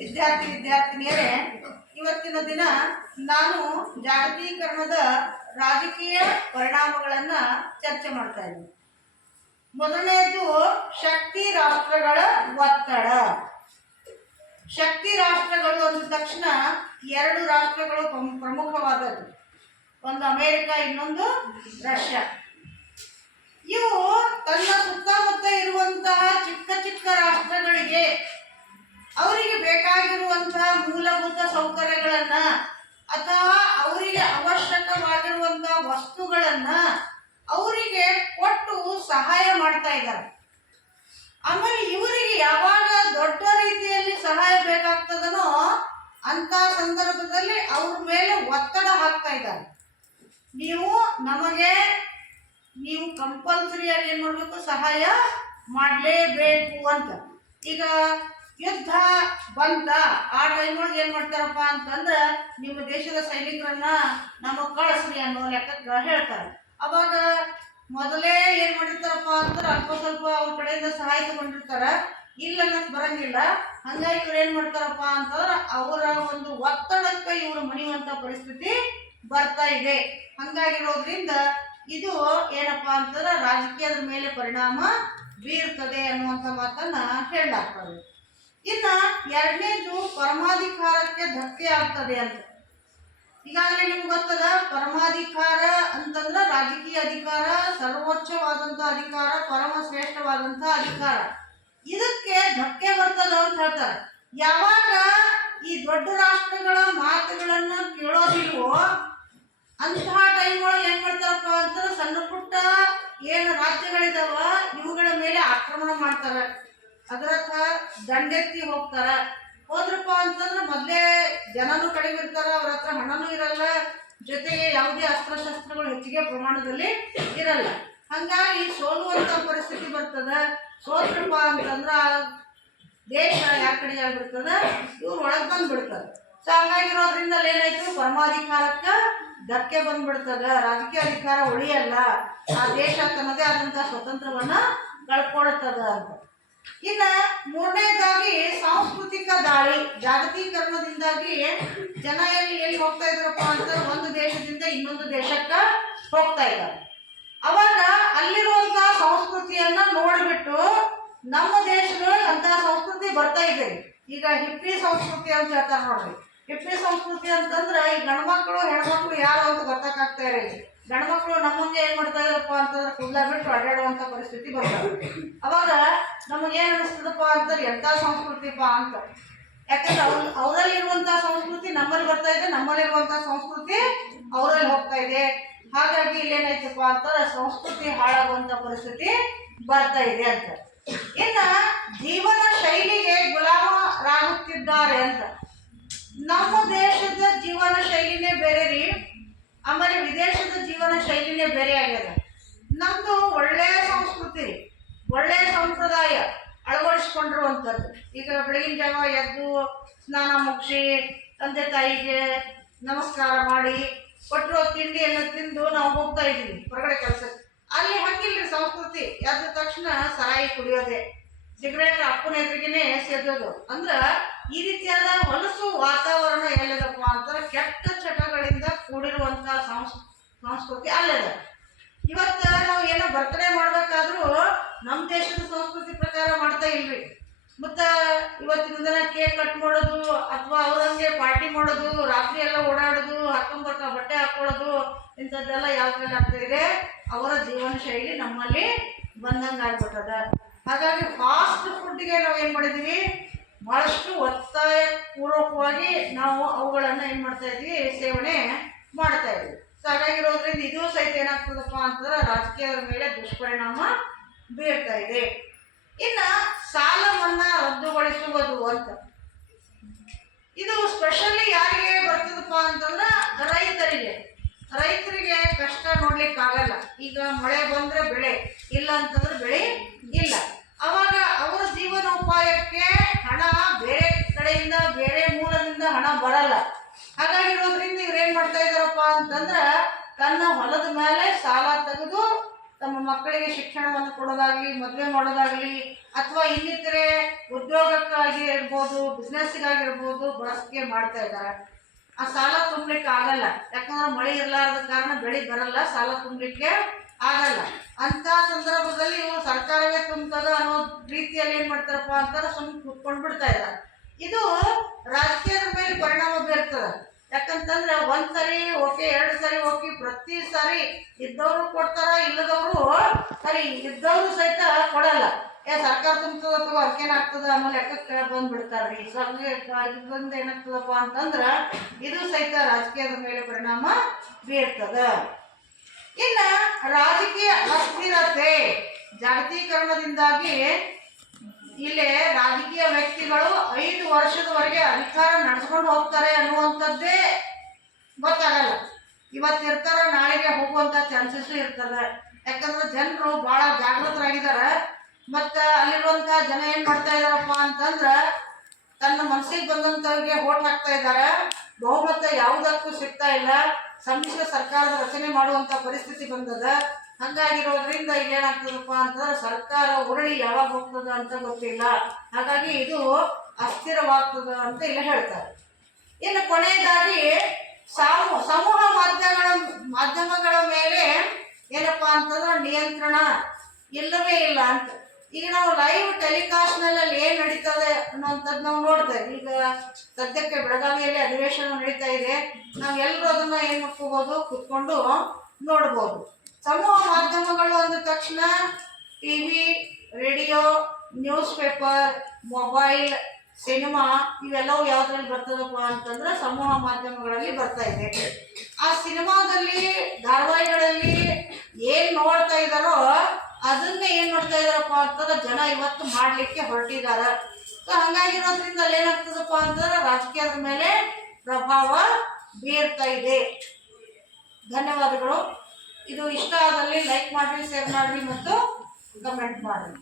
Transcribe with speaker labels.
Speaker 1: ವಿದ್ಯಾರ್ಥಿ ವಿದ್ಯಾರ್ಥಿನಿಯರೇ, ಇವತ್ತಿನ ದಿನ ನಾನು ಜಾಗತೀಕರಣದ ರಾಜಕೀಯ ಪರಿಣಾಮಗಳನ್ನು ಚರ್ಚೆ ಮಾಡ್ತಾ ಇದ್ದೀನಿ. ಮೊದಲನೇದು ಶಕ್ತಿ ರಾಷ್ಟ್ರಗಳ ಒತ್ತಡ. ಶಕ್ತಿ ರಾಷ್ಟ್ರಗಳು ಅಂದ ತಕ್ಷಣ ಎರಡು ರಾಷ್ಟ್ರಗಳು ಪ್ರಮು- ಪ್ರಮುಖವಾದದ್ದು. ಒಂದು ಅಮೇರಿಕ, ಇನ್ನೊಂದು ರಷ್ಯಾ. ಇವು ತನ್ನ ಸುತ್ತಮುತ್ತ ಇರುವಂತಹ ಅವರಿಗೆ ಬೇಕಾಗಿರುವಂತಹ ಮೂಲಭೂತ ಸೌಕರ್ಯಗಳನ್ನ ಅಥವಾ ಅವರಿಗೆ ಅವಶ್ಯಕವಾಗಿರುವಂತಹ ವಸ್ತುಗಳನ್ನ ಅವರಿಗೆ ಕೊಟ್ಟು ಸಹಾಯ ಮಾಡ್ತಾ ಇದ್ದಾರೆ. ಆಮೇಲೆ ಇವರಿಗೆ ಯಾವಾಗ ದೊಡ್ಡ ರೀತಿಯಲ್ಲಿ ಸಹಾಯ ಬೇಕಾಗ್ತದನೋ ಅಂತ ಸಂದರ್ಭದಲ್ಲಿ ಅವ್ರ ಮೇಲೆ ಒತ್ತಡ ಹಾಕ್ತಾ ಇದ್ದಾರೆ. ನೀವು ನಮಗೆ, ನೀವು ಕಂಪಲ್ಸರಿಯಾಗಿ ಏನು ಮಾಡಬೇಕು? ಸಹಾಯ ಮಾಡಲೇಬೇಕು ಅಂತ. ಈಗ ಯುದ್ಧ ಬಂತ ಆ ಟೈಮೊಳಗೆ ಏನು ಮಾಡ್ತಾರಪ್ಪ ಅಂತಂದ್ರೆ ನಿಮ್ಮ ದೇಶದ ಸೈನಿಕರನ್ನ ನಮಗೆ ಕಳಿಸ್ರಿ ಅನ್ನೋ ಲೆಕ್ಕಕ್ಕೆ ಹೇಳ್ತಾರೆ. ಅವಾಗ ಮೊದಲೇ ಏನು ಮಾಡಿರ್ತಾರಪ್ಪ ಅಂದ್ರೆ ಅಲ್ಪ ಸ್ವಲ್ಪ ಅವ್ರ ಕಡೆಯಿಂದ ಸಹಾಯ ತಗೊಂಡಿರ್ತಾರ. ಇಲ್ಲ ಅನ್ನಕ್ ಬರಂಗಿಲ್ಲ. ಹಂಗಾಗಿ ಇವ್ರು ಏನು ಮಾಡ್ತಾರಪ್ಪ ಅಂತಂದ್ರೆ ಅವರ ಒಂದು ಒತ್ತಡಕ್ಕೆ ಇವರು ಮಣಿಯುವಂಥ ಪರಿಸ್ಥಿತಿ ಬರ್ತಾ ಇದೆ. ಹಂಗಾಗಿರೋದ್ರಿಂದ ಇದು ಏನಪ್ಪ ಅಂತಂದ್ರೆ ರಾಜಕೀಯದ ಮೇಲೆ ಪರಿಣಾಮ ಬೀರ್ತದೆ ಅನ್ನುವಂಥ ಮಾತನ್ನ ಹೇಳಲಾಗ್ತದೆ. ಇನ್ನ ಎರಡನೇದು ಪರಮಾಧಿಕಾರಕ್ಕೆ ಧಕ್ಕೆ ಆಗ್ತದೆ ಅಂತ. ಈಗಾಗಲೇ ನಿಮ್ಗೆ ಗೊತ್ತದ, ಪರಮಾಧಿಕಾರ ಅಂತಂದ್ರೆ ರಾಜಕೀಯ ಅಧಿಕಾರ ಸರ್ವೋಚ್ಚವಾದಂಥ ಅಧಿಕಾರ ಪರಮ ಶ್ರೇಷ್ಠವಾದಂಥ ಅಧಿಕಾರ. ಇದಕ್ಕೆ ಧಕ್ಕೆ ಬರ್ತದ ಅಂತ ಹೇಳ್ತಾರೆ. ಯಾವಾಗ ಈ ದೊಡ್ಡ ರಾಷ್ಟ್ರಗಳ ಮಾತುಗಳನ್ನ ಕೇಳೋದಿಲ್ವೋ, ಅಂತಹ ಟೈಮ್ ಒಳಗೆ ಏನ್ ಮಾಡ್ತಾರಪ್ಪ ಅಂತಂದ್ರೆ ಸಣ್ಣ ಪುಟ್ಟ ಏನು ರಾಜ್ಯಗಳಿದಾವ, ಇವುಗಳ ಮೇಲೆ ಆಕ್ರಮಣ ಮಾಡ್ತಾರೆ. ಅದರತ್ತ ದಂಡೆತ್ತಿ ಹೋಗ್ತಾರ. ಹೋದ್ರಪ್ಪ ಅಂತಂದ್ರೆ ಮೊದಲೇ ಜನನು ಕಡಿಮೆ ಇರ್ತಾರ, ಅವ್ರ ಹತ್ರ ಹಣನೂ ಇರಲ್ಲ, ಜೊತೆಗೆ ಯಾವುದೇ ಅಸ್ತ್ರಶಸ್ತ್ರಗಳು ಹೆಚ್ಚಿಗೆ ಪ್ರಮಾಣದಲ್ಲಿ ಇರಲ್ಲ. ಹಂಗಾಗಿ ಸೋಲುವಂತ ಪರಿಸ್ಥಿತಿ ಬರ್ತದ. ಸೋತ್ರಪ್ಪ ಅಂತಂದ್ರ ದೇಶ ಯಾವ ಕಡೆ ಆಗ್ಬಿಡ್ತದ? ಇವ್ರು ಒಳಗೆ ಬಂದ್ಬಿಡ್ತದ. ಸೊ ಹಂಗಾಗಿರೋದ್ರಿಂದ ಏನಾಯ್ತು? ಪರಮಾಧಿಕಾರಕ್ಕ ಧಕ್ಕೆ ಬಂದ್ಬಿಡ್ತದ. ರಾಜಕೀಯ ಅಧಿಕಾರ ಉಳಿಯಲ್ಲ. ಆ ದೇಶ ತನ್ನದೇ ಆದಂತಹ ಸ್ವತಂತ್ರವನ್ನ ಕಳ್ಕೊಳ್ತದ ಅಂತ. ಇನ್ನ ಮೂರನೇದಾಗಿ ಸಾಂಸ್ಕೃತಿಕ ದಾಳಿ, ಜಾಗತೀಕರಣದಿಂದಾಗಿ ಜನ ಎಲ್ಲಿ ಎಲ್ಲಿ ಹೋಗ್ತಾ ಇದ್ರಪ್ಪ ಅಂತ ಒಂದು ದೇಶದಿಂದ ಇನ್ನೊಂದು ದೇಶಕ್ಕ ಹೋಗ್ತಾ ಇದ್ದಾರೆ. ಅವಾಗ ಅಲ್ಲಿರುವಂತಹ ಸಂಸ್ಕೃತಿಯನ್ನ ನೋಡ್ಬಿಟ್ಟು ನಮ್ಮ ದೇಶದೊಳಗೆ ಅಂತ ಸಂಸ್ಕೃತಿ ಬರ್ತಾ ಇದೆ. ಈಗ ಹಿಪ್ಪಿ ಸಂಸ್ಕೃತಿ ಅಂತ ಹೇಳ್ತಾರೆ ನೋಡ್ರಿ. ಹಿಪ್ಪಿ ಸಂಸ್ಕೃತಿ ಅಂತಂದ್ರೆ ಈ ಗಂಡ್ಮಕ್ಳು, ಹೆಣ್ಮಕ್ಳು ಯಾರು ಅಂತ ಗೊತ್ತಾಗ್ತಾ ಇರಲಿ ಗಂಡ್ಮಕ್ಳು ನಮ್ಮಂಗೆ ಏನ್ ಮಾಡ್ತಾ ಇದಾರಪ್ಪ ಅಂತಂದ್ರೆ ಕುಲ್ಲ ಬಿಟ್ಟು ಅಡ್ಡಾಡುವಂತ ಪರಿಸ್ಥಿತಿ ಬರ್ತಾರೆ ಅವಾಗ ನಮಗೆ ಏನ್ ಅನಿಸ್ತದಪ್ಪ ಅಂತಂದ್ರೆ ಎಂಥ ಸಂಸ್ಕೃತಿಪ್ಪ ಅಂತ. ಯಾಕಂದ್ರೆ ಅವ್ರ ಅವರಲ್ಲಿರುವಂಥ ಸಂಸ್ಕೃತಿ ನಮ್ಮಲ್ಲಿ ಬರ್ತಾ ಇದೆ ನಮ್ಮಲ್ಲಿರುವಂತಹ ಸಂಸ್ಕೃತಿ ಅವರಲ್ಲಿ ಹೋಗ್ತಾ ಇದೆ. ಹಾಗಾಗಿ ಇಲ್ಲೇನಾಯ್ತಪ್ಪ ಅಂತಂದ್ರೆ ಸಂಸ್ಕೃತಿ ಹಾಳಾಗುವಂತ ಪರಿಸ್ಥಿತಿ ಬರ್ತಾ ಇದೆ ಅಂತ. ಇನ್ನ ಜೀವನ ಶೈಲಿಗೆ ಗುಲಾಮರಾಗುತ್ತಿದ್ದಾರೆ ಅಂತ. ನಮ್ಮ ದೇಶದ ಜೀವನ ಶೈಲಿನೇ ಬೇರೆ ರೀ ಆಮೇಲೆ ವಿದೇಶದ ಜೀವನ ಶೈಲಿನೇ ಬೇರೆ ಆಗ್ಯದ. ನಮ್ದು ಒಳ್ಳೆಯ ಸಂಸ್ಕೃತಿ. ರೀ ಒಳ್ಳೆಯ ಸಂಪ್ರದಾಯ ಅಳವಡಿಸ್ಕೊಂಡಿರುವಂಥದ್ದು. ಈಗ ಬೆಳಗಿನ ಜಾವ ಎದ್ದು ಸ್ನಾನ ಮುಗಿಸಿ, ತಂದೆ ತಾಯಿಗೆ ನಮಸ್ಕಾರ ಮಾಡಿ, ಕೊಟ್ಟಿರೋ ತಿಂಡಿಯನ್ನು ತಿಂದು ನಾವು ಹೋಗ್ತಾ ಇದ್ದೀವಿ ಹೊರಗಡೆ ಕೆಲಸಕ್ಕೆ. ಅಲ್ಲಿ ಹಂಗಿಲ್ರಿ ಸಂಸ್ಕೃತಿ. ಎದ್ದ ತಕ್ಷಣ ಸಾಯಿ ಕುಡಿಯೋದೆ, ಸಿಗರೇಟ್ ಅಪ್ಪನ ಎದುರಿಗೆನೆ ಸೇದೋದು. ಅಂದ್ರೆ ಈ ರೀತಿಯಾದ ಹೊಲಸು ವಾತಾವರಣ ಎಲ್ಲದಪ್ಪ ಅಂತಾರೆ ಕೆಟ್ಟ ಚಟಗಳಿಂದ ಕೂಡಿರುವಂತಹ ಸಂಸ್, ಸಂಸ್ಕೃತಿ ಅಲ್ಲದ. ಇವತ್ತ ನಾವು ಏನೋ ಬರ್ತಡೇ ಮಾಡ್ಬೇಕಾದ್ರೂ ನಮ್ಮ ದೇಶದ ಸಂಸ್ಕೃತಿ ಪ್ರಕಾರ ಮಾಡ್ತಾ ಇಲ್ರಿ. ಮತ್ತ ಇವತ್ತಿನ ದಿನ ಕೇಕ್ ಕಟ್ ಮಾಡೋದು ಅಥವಾ ಅವ್ರಂಗೆ ಪಾರ್ಟಿ ಮಾಡೋದು, ರಾತ್ರಿ ಎಲ್ಲ ಓಡಾಡೋದು ಹಾಕೊಂಬರ್ಕ ಬಟ್ಟೆ ಹಾಕೊಳ್ಳೋದು, ಇಂಥದ್ದೆಲ್ಲ ಯಾವ ಕಡೆ ಆಗ್ತಾ ಇದೆ? ಅವರ ಜೀವನ ಶೈಲಿ ನಮ್ಮಲ್ಲಿ ಬಂದಂಗೆ ಆಗ್ಬಿಟ್ಟದ. ಹಾಗಾಗಿ ಫಾಸ್ಟ್ ಫುಡ್ಗೆ ನಾವು ಏನು ಮಾಡಿದ್ವಿ? ಬಹಳಷ್ಟು ಒತ್ತಾಯ ಪೂರ್ವಕವಾಗಿ ನಾವು ಅವುಗಳನ್ನು ಏನು ಮಾಡ್ತಾ ಇದ್ವಿ? ಸೇವನೆ ಮಾಡ್ತಾ ಇದ್ವಿ. ಸೊ ಇದು ಸಹಿತ ಏನಾಗ್ತದಪ್ಪ ಅಂತಂದ್ರೆ ರಾಜಕೀಯದ ಮೇಲೆ ದುಷ್ಪರಿಣಾಮ ಬೀರ್ತಾ ಇದೆ. ಇನ್ನ ಸಾಲ ಮನ್ನಾ ರದ್ದುಗೊಳಿಸುವುದು ಅಂತ. ಇದು ಸ್ಪೆಷಲಿ ಯಾರಿಗೆ ಬರ್ತದಪ್ಪ ಅಂತಂದ್ರೆ ರೈತರಿಗೆ. ರೈತರಿಗೆ ಕಷ್ಟ ನೋಡ್ಲಿಕ್ಕೆ ಆಗಲ್ಲ ಈಗ ಮಳೆ ಬಂದ್ರೆ ಬೆಳೆ, ಇಲ್ಲ ಅಂತಂದ್ರೆ ಬೆಳೆ ಇಲ್ಲ. ಅವಾಗ ಅವರ ಜೀವನೋಪಾಯಕ್ಕೆ ಹಣ ಬೇರೆ ಕಡೆಯಿಂದ, ಬೇರೆ ಮೂಲದಿಂದ ಹಣ ಬರಲ್ಲ. ಹಾಗಾಗಿರೋದ್ರಿಂದ ಇವ್ರು ಏನ್ ಮಾಡ್ತಾ ಇದಾರಪ್ಪ ಅಂತಂದ್ರೆ ತನ್ನ ಹೊಲದ ಮೇಲೆ ಸಾಲ ತೆಗೆದು ತಮ್ಮ ಮಕ್ಕಳಿಗೆ ಶಿಕ್ಷಣವನ್ನು ಕೊಡೋದಾಗ್ಲಿ, ಮದುವೆ ಮಾಡೋದಾಗ್ಲಿ, ಅಥವಾ ಇನ್ನಿತರೆ ಉದ್ಯೋಗಕ್ಕಾಗಿ ಇರ್ಬೋದು ಬಿಸ್ನೆಸ್ಗಾಗಿರ್ಬೋದು ಬಳಸಿಕೆ ಮಾಡ್ತಾ ಇದ್ದಾರೆ. ಆ ಸಾಲ ತುಂಬಲಿಕ್ಕೆ ಆಗಲ್ಲ. ಯಾಕಂದ್ರೆ ಮಳೆ ಇರಲಾರದ ಕಾರಣ ಬೆಳೆ ಬರಲ್ಲ, ಸಾಲ ತುಂಬಲಿಕ್ಕೆ ಆಗಲ್ಲ. ಅಂತ ಸಂದರ್ಭದಲ್ಲಿ ಇವರು ಸರ್ಕಾರವೇ ತುಂಬ್ತದ ಅನ್ನೋ ರೀತಿಯಲ್ಲಿ ಏನ್ ಮಾಡ್ತಾರಪ್ಪ ಅಂತಾರೆ ಸುಮ್ಮನೆ ಕುತ್ಕೊಂಡು ಬಿಡ್ತಾ ಇದ್ದಾರೆ. ಇದು ರಾಜಕೀಯದ ಮೇಲೆ ಪರಿಣಾಮ ಬೀರ್ತದೆ. ಯಾಕಂತಂದ್ರೆ ಒಂದ್ ಸರಿ ಓಕೆ ಎರಡು ಸರಿ ಓಕೆ ಪ್ರತಿ ಸಾರಿ ಇದ್ದವರು ಕೊಡ್ತಾರ, ಇಲ್ಲದವರು ಸರಿ, ಇದ್ದವರು ಸಹಿತ ಕೊಡಲ್ಲ. ಏ, ಸರ್ಕಾರ ತುಂಬ್ತದ ಅಥವಾ ಅದಕ್ಕೇನಾಗ್ತದ ಆಮೇಲೆ ಲೆಕ್ಕಕ್ಕೆ ಬಂದ್ಬಿಡ್ತಾರ್ರಿ? ಸ್ವಲ್ಪ ಬಂದು ಏನಾಗ್ತದಪ್ಪ ಅಂತಂದ್ರ ಇದು ಸಹಿತ ರಾಜಕೀಯದ ಮೇಲೆ ಪರಿಣಾಮ ಬೀರ್ತದ. ಇನ್ನ ರಾಜಕೀಯ ಅಸ್ಥಿರತೆ, ಜಾಗತೀಕರಣದಿಂದಾಗಿ ಇಲ್ಲಿ ರಾಜಕೀಯ ವ್ಯಕ್ತಿಗಳು ಐದು ವರ್ಷದವರೆಗೆ ಅಧಿಕಾರ ನಡೆಸ್ಕೊಂಡು ಹೋಗ್ತಾರೆ ಅನ್ನುವಂಥದ್ದೇ ಗೊತ್ತಾಗಲ್ಲ. ಇವತ್ತು ಇರ್ತಾರ, ನಾಳೆಗೆ ಹೋಗುವಂತ ಚಾನ್ಸಸ್ ಇರ್ತದೆ. ಯಾಕಂದ್ರೆ ಜನರು ಬಹಳ ಜಾಗೃತರಾಗಿದ್ದಾರೆ. ಮತ್ತು ಅಲ್ಲಿರುವಂತ ಜನ ಏನು ಮಾಡ್ತಾ ಇದಾರಪ್ಪ ಅಂತಂದ್ರೆ ತನ್ನ ಮನಸ್ಸಿಗೆ ಬಂದಂಥವ್ರಿಗೆ ಓಟ್ ಹಾಕ್ತಾ ಇದ್ದಾರೆ. ಬಹುಮತ ಯಾವುದಕ್ಕೂ ಸಿಗ್ತಾ ಇಲ್ಲ. ಸಮ್ಮಿಶ್ರ ಸರ್ಕಾರದ ರಚನೆ ಮಾಡುವಂತ ಪರಿಸ್ಥಿತಿ ಬಂದದ. ಹಂಗಾಗಿರೋದ್ರಿಂದ ಇಲ್ಲೇನಾಗ್ತದಪ್ಪ ಅಂತಂದ್ರೆ ಸರ್ಕಾರ ಉರುಳಿ ಯಾವಾಗ ಹೋಗ್ತದ ಅಂತ ಗೊತ್ತಿಲ್ಲ. ಹಾಗಾಗಿ ಇದು ಅಸ್ಥಿರವಾಗ್ತದ ಅಂತ ಇಲ್ಲಿ ಹೇಳ್ತಾರೆ. ಇನ್ನು ಕೊನೆಯದಾಗಿ ಸಾಮೂ ಸಮೂಹ ಮಾಧ್ಯಮಗಳ ಮಾಧ್ಯಮಗಳ ಮೇಲೆ ಏನಪ್ಪಾ ಅಂತಂದ್ರೆ ನಿಯಂತ್ರಣ ಇಲ್ಲವೇ ಇಲ್ಲ ಅಂತ. ಈಗ ನಾವು ಲೈವ್ ಟೆಲಿಕಾಸ್ಟ್ನಲ್ಲಿ ಏನು ನಡೀತದೆ ಅನ್ನೋಂಥದ್ದು ನಾವು ನೋಡ್ತೇವೆ. ಈಗ ಸದ್ಯಕ್ಕೆ ಬೆಳಗಾವಿಯಲ್ಲಿ ಅಧಿವೇಶನ ನಡೀತಾ ಇದೆ. ನಾವು ಎಲ್ಲರೂ ಅದನ್ನ ಏನ್ ಮಾಡ್ಕೋಬಹುದು ಕುತ್ಕೊಂಡು ನೋಡ್ಬೋದು. ಸಮೂಹ ಮಾಧ್ಯಮಗಳು ಅಂದ ತಕ್ಷಣ TV, radio news paper mobile, cinema ಇವೆಲ್ಲವೂ ಯಾವ್ದ್ರಲ್ಲಿ ಬರ್ತದಪ್ಪ ಅಂತಂದ್ರೆ ಸಮೂಹ ಮಾಧ್ಯಮಗಳಲ್ಲಿ ಬರ್ತಾ ಇದೆ. ಆ ಸಿನಿಮಾದಲ್ಲಿ, ಧಾರಾವಾಹಿಗಳಲ್ಲಿ ಏನ್ ನೋಡ್ತಾ ಇದಾರೋ ಅದನ್ನ ಏನ್ ಮಾಡ್ತಾ ಇದಾರಪ್ಪ ಅಂತಂದ್ರೆ ಜನ ಇವತ್ತು ಮಾಡ್ಲಿಕ್ಕೆ ಹೊರಟಿದ್ದಾರೆ. ಸೊ ಹಂಗಾಗಿರೋದ್ರಿಂದ ಅಲ್ಲಿ ಏನಾಗ್ತದಪ್ಪ ಅಂತಂದ್ರೆ ರಾಜಕೀಯದ ಮೇಲೆ ಪ್ರಭಾವ ಬೀರ್ತಾ ಇದೆ. ಧನ್ಯವಾದಗಳು. ಇದು ಇಷ್ಟ ಆದಲ್ಲಿ ಲೈಕ್ ಮಾಡಿ ಶೇರ್ ಮಾಡಿ ಮತ್ತು ಕಮೆಂಟ್ ಮಾಡ್ರಿ.